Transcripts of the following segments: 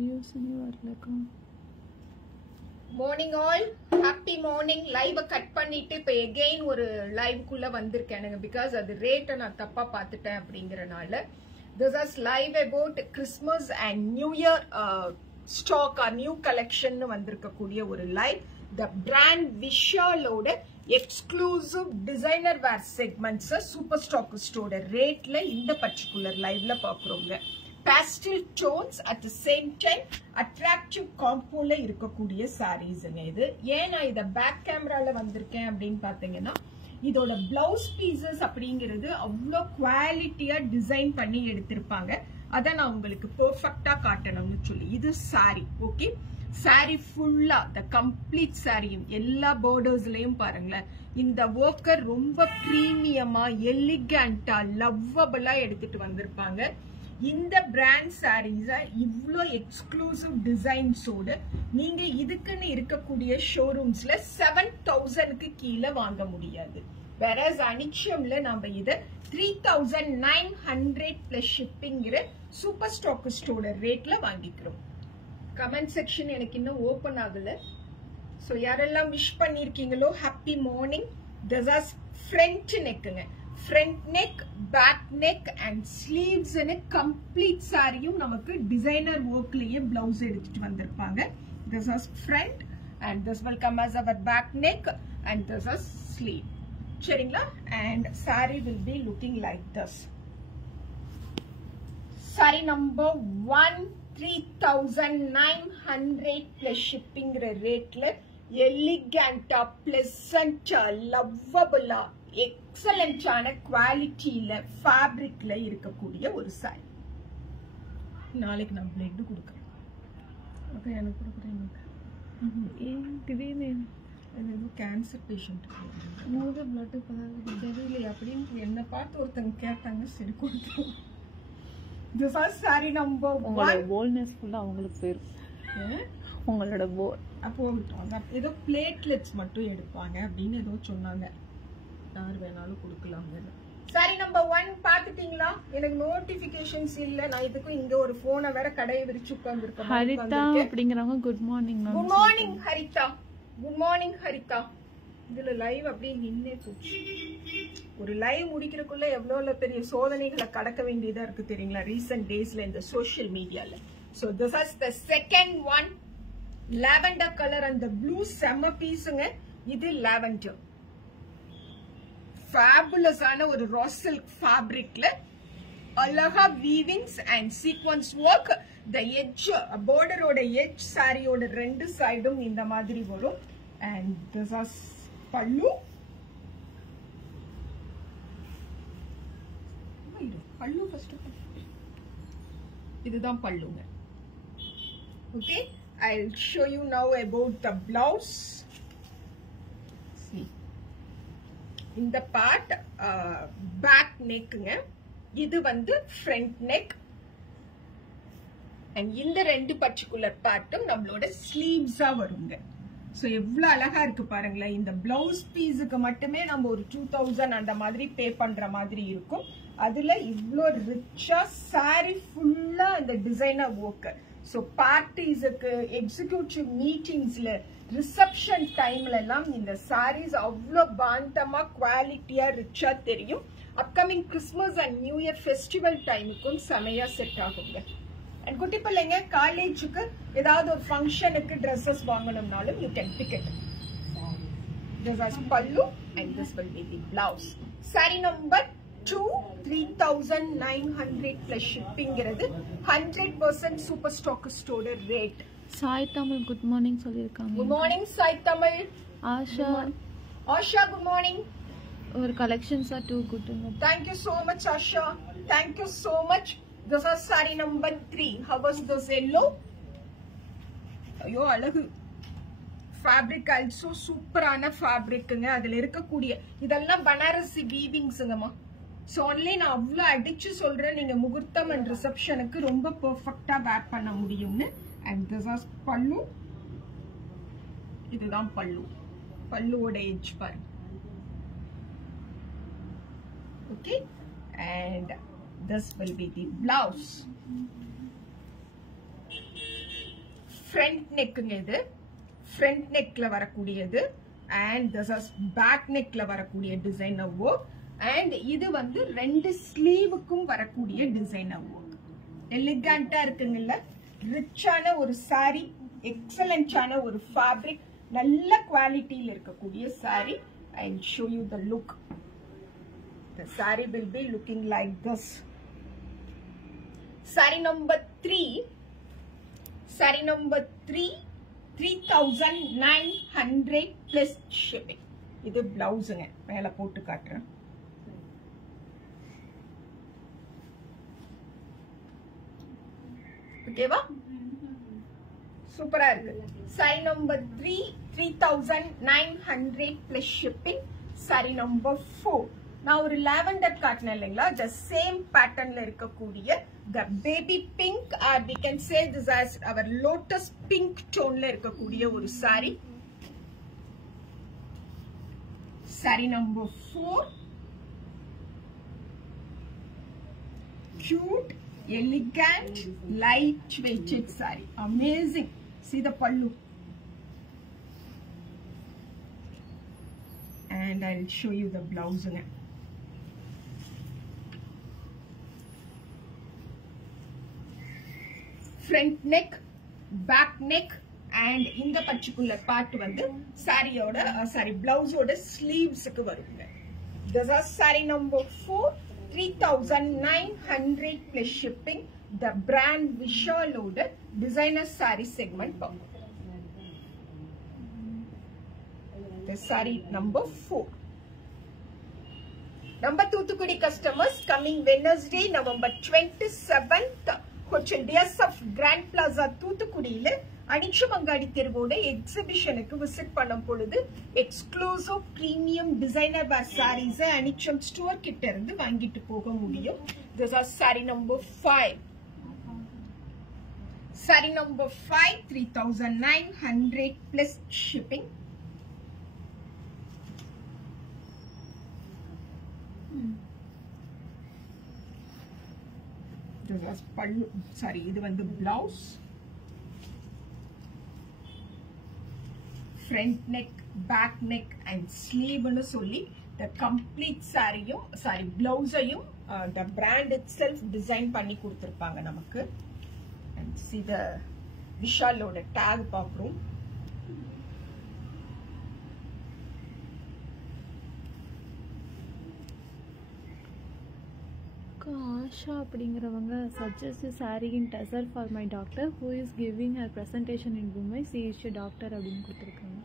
views வரலக்கா. Morning all, happy morning. Live cut பண்ணிட்டு இப்ப எகெயின் ஒரு லைவ்க்குள்ள வந்திருக்கேனுங்க. பிகாஸ் அது ரேட்டை நான் தப்பா பார்த்துட்டேன் அப்படிங்கறனால. This is live about Christmas and New Year stock or new collection வந்திருக்கக்கூடிய ஒரு live. The brand Vishalோட exclusive designer wear segments super stockist ஓட ரேட்ல இந்த பர்టిక్యులர் லைவ்ல பாக்குறோங்க. pastel tones at the same time attractive compoல இருக்கக்கூடிய sareesங்க. இது ஏன் நான் இத பேக் கேமரால வந்திருக்கேன் அப்படின்னு பாத்தீங்கன்னா, இதோட பிளவுஸ் பீசஸ் அப்படிங்கிறது அவ்வளோ குவாலிட்டியா டிசைன் பண்ணி எடுத்திருப்பாங்க. அத நான் உங்களுக்கு பெர்ஃபெக்ட்டா காட்டணும்னு சொல்லி. இது சாரி, ஓகே. சாரி ஃபுல்லா த கம்ப்ளீட் சாரியும் எல்லா பார்டர்ஸ்லயும் பாருங்களேன். இந்த ஒர்க்கர் ரொம்ப பிரீமியமா, எலிகண்டா, லவ்வபிளா எடுத்துட்டு வந்திருப்பாங்க. இந்த பிராண்ட் சாரீஸ இவ்ளோ எக்ஸ்க்ளூசிவ் டிசைன்ஸோட நீங்க இதுக்குன்னு இருக்கக்கூடிய ஷோரூம்ஸ்ல 7000க்கு கீழே வாங்க முடியாது. whereas அனிச்சம்ல நம்ம இத 3900 plus ஷிப்பிங்கிற சூப்பர் ஸ்டாக்கிஸ்டோட ரேட்ல வாங்கிக்கிறோம். கமெண்ட் செக்ஷன் எனக்கு இன்னும் ஓபன் ஆகல. சோ யாரெல்லாம் விஷ் பண்ணிருக்கீங்களோ happy morning. this is front neckங்க. front neck, back neck and sleeves னு complete சாரியும் நமக்கு டிசைனர் workலயே blouse எடுத்துட்டு வந்திருப்பாங்க. this is front and this will come as our back neck and this is sleeve. சரிங்களா? and saree will be looking like this. saree number 1 3900 plus shipping ரேட்ல எலிகண்டா, பிளசண்டா, லவ்வபிளா, எக்ஸலண்டான குவாலிட்டியில ஃபேப்ரிக்ல இருக்கக்கூடிய ஒரு sorry. நாளைக்கு நான் பிளட் கொடுக்குறேன். ஓகே, எனக்கு கொடுக்குறேன். ஏன் திடீர்னு ஏதோ கேன்சர் பேஷண்ட் உங்களுக்கு பிளட் தெரியல அப்படின்னு என்ன பார்த்து ஒருத்தங்க கேட்டாங்க. சரி கொடுத்தோம். This is saree number 1. போல்னஸ் ஃபுல்லா அவங்களுக்கு போயிரும். உங்களோட போல் அப்போ ஏதோ பிளேட்லெட்ஸ் மட்டும் எடுப்பாங்க அப்படின்னு ஏதோ சொன்னாங்க. யார் வேணாலும் கொடுக்கலாங்க. சாரி நம்பர் 1 பாத்துட்டீங்களா? எனக்கு நோட்டிபிகேஷன்ஸ் இல்ல. நான் இதுக்கு இங்க ஒரு போனை வேற கடையை விரிச்சு உட்கார்ந்திருக்கேன். ஹரிதா அப்படிங்கறவங்க good morning ma'am. Good morning Haritha. Good morning Haritha. இதுல லைவ் அப்படியே நின்னே போச்சு. ஒரு லைவ் முடிக்கிறதுக்குள்ள எவ்வளவு பெரிய சோதனைகளை கடக்க வேண்டியதா இருக்கு தெரியுங்களா ரீசன்ட் டேஸ்ல இந்த சோஷியல் மீடியால. So this is the second one. lavender color and the blue செம்ம பீஸுங்க. இது lavender. fabulous ஆன ஒரு raw silk fabricல அழகா weavings and sequence work. the edge border ஓட edge saree ஓட ரெண்டு சைடும் இந்த மாதிரி வரும். and this is pallu. pallu first. இதுதான் பல்லுங்க. okay, I'll show you now about the blouse. See, in the part back neck ங்க. இது வந்து front neck and இந்த ரெண்டு particular பார்ட்டும் நம்மளோட sleeves ஆ வருங்க. சோ எவ்வளவு அழகா இருக்கு பாருங்களேன். இந்த பிளவுஸ் பீஸுக்கு மட்டுமே நம்ம ஒரு 2000 அந்த மாதிரி பே பண்ற மாதிரி இருக்கும். அதுல இவ்ளோ ரிச்சா சாரி ஃபுல்லா இந்த டிசைனர் ஒர்க். சோ பார்ட்டிஸ்க்கு, எக்ஸிகியூட்டிவ் மீட்டிங்ஸ்ல, ரிசப்ஷன் டைம்ல எல்லாம் இந்த சாரீஸ் அவ்வளோ பாந்தமா குவாலிட்டியா ரிச்சா தெரியும். Upcoming Christmas and new year festival டைமுக்கும் செமையா செட் ஆகுங்க. அண்ட் குட்டி பிள்ளைங்க காலேஜுக்கு ஏதாவது ஒரு ஃபங்க்ஷனுக்கு ட்ரெஸ்ஸஸ் வாங்கணும்னாலும் you can pick it. This is pallu and this will be the blouse. Saree number 2 3900 plus shipping கிறது 100% super stockist ஓட ரேட். சாய் தமிழ் குட் மார்னிங் சொல்லிருக்காங்க. Good morning Sai Tamil. Asha good morning. ஒரு collections are too good. Thank you so much Asha. Thank you so much. This is saree number 3. How was this yellow? ஐயோ அழகு. Fabric also சூப்பரான ஃபேப்ரிக்குங்க. அதுல இருக்கக்கூடிய இதெல்லாம் பனாரசி வீவிங்ஸ்ங்கம்மா. ஸோ ஒன்லி நான் அவ்வளோ அடிச்சு சொல்றேன், நீங்க முகூர்த்தம் அண்ட் ரிசப்ஷனுக்கு ரொம்ப பெர்ஃபெக்டா வேர் பண்ண முடியும்னு. And this is pallu. இதுதான் பல்லு. பல்லுவோட எட்ஜ் பாருங்க. Okay, and this will be the blouse. Front நெக்குங்க, இது ஃப்ரண்ட் நெக்ல வரக்கூடியது. அண்ட் திஸ் இஸ் பேக் நெக்ல வரக்கூடிய டிசைனர் ஒர்க். அண்ட் இது வந்து 2 ஸ்லீவுக்கும் வரக்கூடிய டிசைனர் ஒர்க். எலிகண்டா இருக்குங்கல்ல, ரிச்சான ஒரு சாரி, எக்ஸலண்டான ஒரு ஃபேப்ரிக், நல்ல குவாலிட்டியில் இருக்கக்கூடிய sorry. I'll show you the look. The saree will be looking like this. Saree number 3. Saree number 3, 3,900 plus shipping. இது பிளவுஸுங்க, மேல போட்டு காட்டுறேன். ஓகேவா? சூப்பரா இருக்கு. Saree number 3, 3,900 plus shipping. Saree number 4. நான் ஒரு லாவெண்டர் காட்டினேன் இல்லைங்களா, the same patternல இருக்கக்கூடிய the baby pink, or we can say this as our lotus pink toneல இருக்கக்கூடிய ஒரு saree. Saree number 4. Cute, elegant, light weighted saree. Amazing. See the pallu. And I'll show you the blouse again. Front neck, back neck, and in the particular part வந்து சாரியோட பிளவுஸோட ஸ்லீவ்ஸ்க்கு வருங்க. This is saree number 4, 3,900 plus shipping. The brand Vishalோட designer saree segment பார்ப்போம். The saree number 4. Number Thuthukudi customers, coming Wednesday, November 27th, Hotel DSF Grand Plaza Thuthukudiyil அனிச்சமங்காடி தெருவோட எக்ஸிபிஷனுக்கு visit பண்ணும் பொழுது exclusive premium designer wear sarees Anicham store கிட்ட இருந்து வாங்கிட்டு போக முடியும். This is saree number 5. Saree number 5, 3,900 plus shipping. This is pallu. Sorry, இது வந்து blouse. Front neck, back neck and sleeve னு சொல்லி the complete saree-யும் blouse-ஐயும் the brand itself design பண்ணி கொடுத்திருப்பாங்க நமக்கு. And see the Vishalோட tag பார்க்கிறோம். ஆஷா அப்படிங்கிறவங்க suggest sorry in tussar for my doctor who is giving her presentation in Mumbai C is doctor அப்படின்னு கொடுத்துருக்காங்க.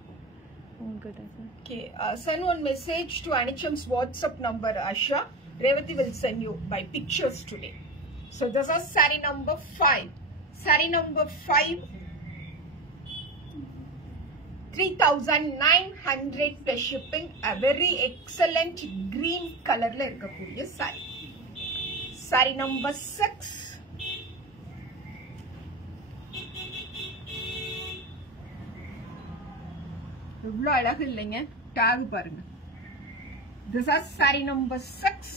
உங்ககிட்ட sir okay, send one message to Anicham's WhatsApp number, Asha. Revati will send you by pictures today. So this is saree number 5. Saree number 5, 3,900 plus shipping. A very excellent green colorல இருக்கக்கூடிய saree. Saree number 6. எவ்வளவு அழகு இல்லைங்க, talk பாருங்க. This is saree number 6.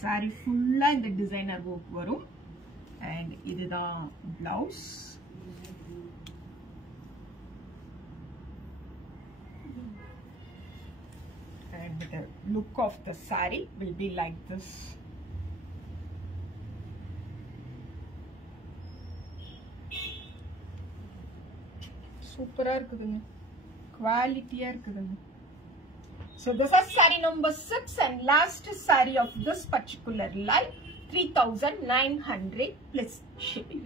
saree ஃபுல்லா இந்த designer work வரும். and இதுதான் blouse. and the look of the saree will be like this. சூப்பரா இருக்குதுங்க, குவாலிட்டியா இருக்குதுங்க. So this is saree number 6 and last saree of this particular live, 3,900 plus shipping.